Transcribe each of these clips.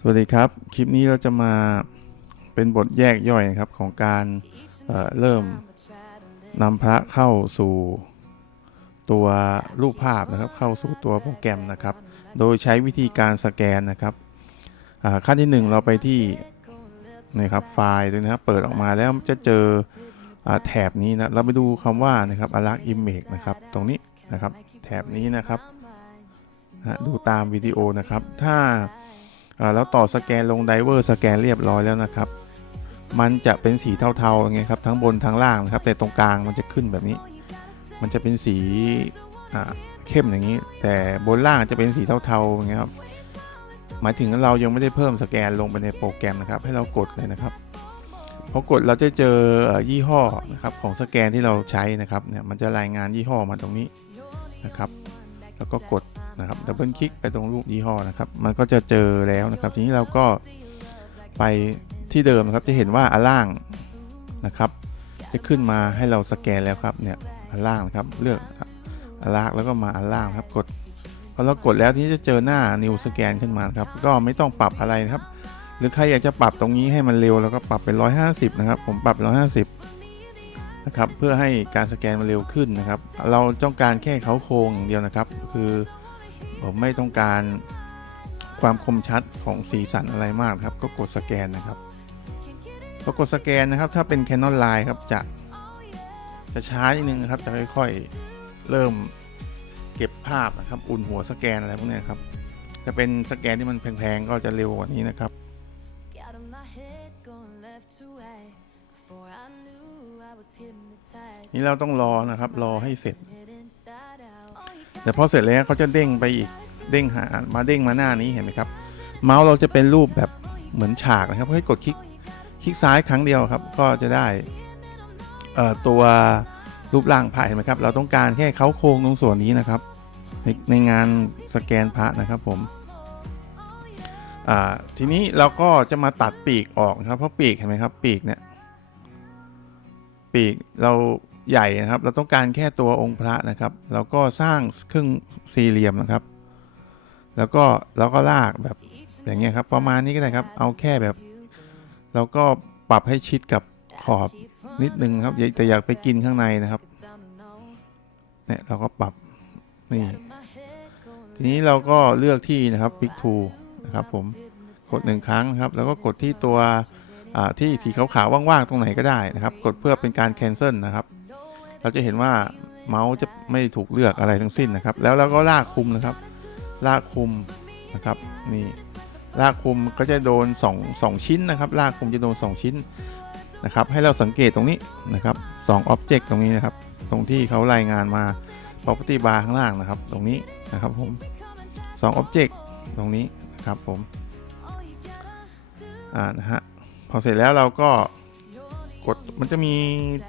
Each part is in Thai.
สวัสดีครับ คลิปนี้เราจะมาเป็นบทแยกย่อยนะครับของการเเริ่มนำพระเข้าสู่ตัวรูปภาพนะครับ เข้าสู่ตัวโปรแกรมนะครับ โดยใช้วิธีการสแกนนะครับขั้นที่หนึ่งเราไปที่นะครับไฟล์ด้วยนะครับเปิดออกมาแล้วจะเจอแถบนี้นะเราไปดูคำว่านะครับอลักอิมเมจนะครับตรงนี้นะครับแถบนี้นะครับดูตามวิดีโอนะครับถ้า แล้วต่อสแกนลงไดเวอร์สแกนเรียบร้อยแล้วนะครับ มันจะเป็นสีเทาๆอย่างเงี้ยครับทั้งบนทั้งล่างนะครับ แต่ตรงกลางมันจะขึ้นแบบนี้ มันจะเป็นสีเข้มอย่างนี้ แต่บนล่างจะเป็นสีเทาๆอย่างเงี้ยครับหมายถึงเรายังไม่ได้เพิ่มสแกนลงไปในโปรแกรมนะครับ ให้เรากดเลยนะครับพอกดเราจะเจอเอ่อยี่ห้อนะครับของสแกนที่เราใช้นะครับเนี่ยมันจะรายงานยี่ห้อมาตรงนี้นะครับ แล้วก็กด นะครับดับเบิลคลิกไปตรงรูปยี่ห้อนะครับ มันก็จะเจอแล้วนะครับ ทีนี้เราก็ไปที่เดิมนะครับ จะเห็นว่าอันล่างนะครับ จะขึ้นมาให้เราสแกนแล้วครับ เนี่ยอันล่างนะครับ เลือกอันล่างแล้วก็มาอันล่างครับ กดพอเรากดแล้วทีนี้จะเจอหน้า new scan ขึ้นมาครับ ก็ไม่ต้องปรับอะไรนะครับ หรือใครอยากจะปรับตรงนี้ให้มันเร็วแล้วก็ปรับเป็น 150 นะครับ ผมปรับ 150 นะครับ เพื่อให้การสแกนมันเร็วขึ้นนะครับ เราต้องการแค่เขาโครงอย่างเดียวนะครับ คือ ผมไม่ต้องการความคมชัดของสีสันอะไรมากครับ ก็กดสแกนนะครับพอกดสแกนนะครับ ถ้าเป็น Canon Line ครับจะจะช้านิดนึงนะครับ จะค่อยๆเริ่มเก็บภาพนะครับ อุ่นหัวสแกนอะไรพวกนี้ครับถ้าเป็นสแกนที่มันแพงๆก็จะเร็วกว่านี้นะครับ นี่เราต้องรอนะครับ รอให้เสร็จ แต่พอเสร็จแล้วเขาจะเด้งไปอีกเด้งหามาเด้งมาหน้านี้เห็นไหมครับ เมาส์เราจะเป็นรูปแบบเหมือนฉากนะครับให้กดคลิกคลิกซ้ายครั้งเดียวครับ ก็จะได้ตัวรูปร่างพระเห็นไหมครับ เราต้องการแค่เขาโครงตรงส่วนนี้นะครับ ในในงานสแกนพระนะครับผมทีนี้เราก็จะมาตัดปีกออกนะครับเพราะปีกเห็นไหมครับ ปีกเนี่ยปีกเรา ใหญ่นะครับ เราต้องการแค่ตัวองค์พระนะครับ เราก็สร้างครึ่งสี่เหลี่ยมนะครับ แล้วก็เราก็ลากแบบอย่างเงี้ยครับ ประมาณนี้ก็ได้ครับ เอาแค่แบบ เราก็ปรับให้ชิดกับขอบนิดนึงครับแต่อยากไปกินข้างในนะครับเนี่ยเราก็ปรับนี่ทีนี้เราก็เลือกที่นะครับ Pick to นะครับผมกดหนึ่งครั้งนะครับ แล้วก็กดที่ตัวที่สีขาวๆว่างๆตรงไหนก็ได้นะครับ กดเพื่อเป็นการ cancel นะครับ เราจะเห็นว่าเมาส์จะไม่ถูกเลือกอะไรทั้งสิ้นนะครับ แล้วเราก็ลากคุมนะครับ ลากคุมนะครับนี่ลากคุมก็จะโดน2 2ชิ้นนะครับ ลากคุมจะโดน 2 ชิ้นนะครับ ให้เราสังเกตตรงนี้นะครับ2 object ตรงนี้นะครับ ตรงที่เขารายงานมา property bar ข้างล่างนะครับ ตรงนี้นะครับผม2 object ตรงนี้นะครับผมอ่านะฮะพอเสร็จแล้วเราก็ กดมันจะมี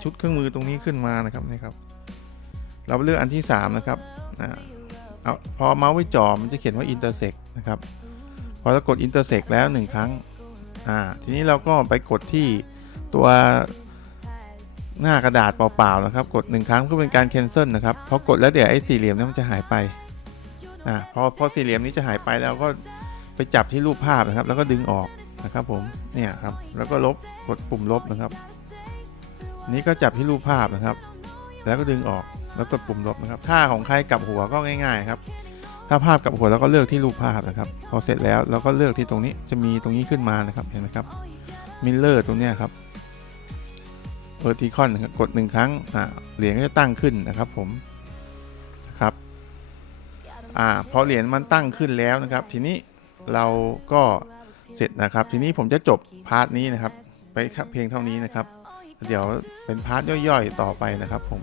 ชุดเครื่องมือตรงนี้ขึ้นมานะครับนี่ครับ เราเลือกอันที่ 3 นะครับอ่าเอาพอเมาส์ไว้จอมันจะเขียนว่า intersect นะครับ พอเรากด intersect แล้ว 1 ครั้งอ่าทีนี้เราก็ไปกดที่ตัวหน้ากระดาษเปล่าๆนะครับ กด 1 ครั้งเพื่อเป็นการ cancel นะครับ พอกดแล้วเดี๋ยวไอ้สี่เหลี่ยมนี้มันจะหายไปอ่าพอพอสี่เหลี่ยมนี้จะหายไปแล้วก็ไปจับที่รูปภาพนะครับ แล้วก็ดึงออกนะครับผมเนี่ยครับแล้วก็ลบกดปุ่มลบนะครับ นี้ก็จับที่รูปภาพนะครับ แล้วก็ดึงออกแล้วกดปุ่มลบนะครับ ถ้าของใครกลับหัวก็ง่าย ๆ ครับ ถ้าภาพกลับหัวเราก็เลือกที่รูปภาพนะครับ พอเสร็จแล้วเราก็เลือกที่ตรงนี้จะมีตรงนี้ขึ้นมานะครับเห็นไหมครับมิลเลอร์ตรงนี้ครับ vertical นะครับกดหนึ่งครั้งอ่าเหรียญก็จะตั้งขึ้นนะครับผมนะครับอ่าพอเหรียญมันตั้งขึ้นแล้วนะครับ ทีนี้เราก็เสร็จนะครับ ทีนี้ผมจะจบพาร์ทนี้นะครับ ไปครับเพียงเท่านี้นะครับ เดี๋ยวเป็นพาร์ทย่อยๆต่อไปนะครับผม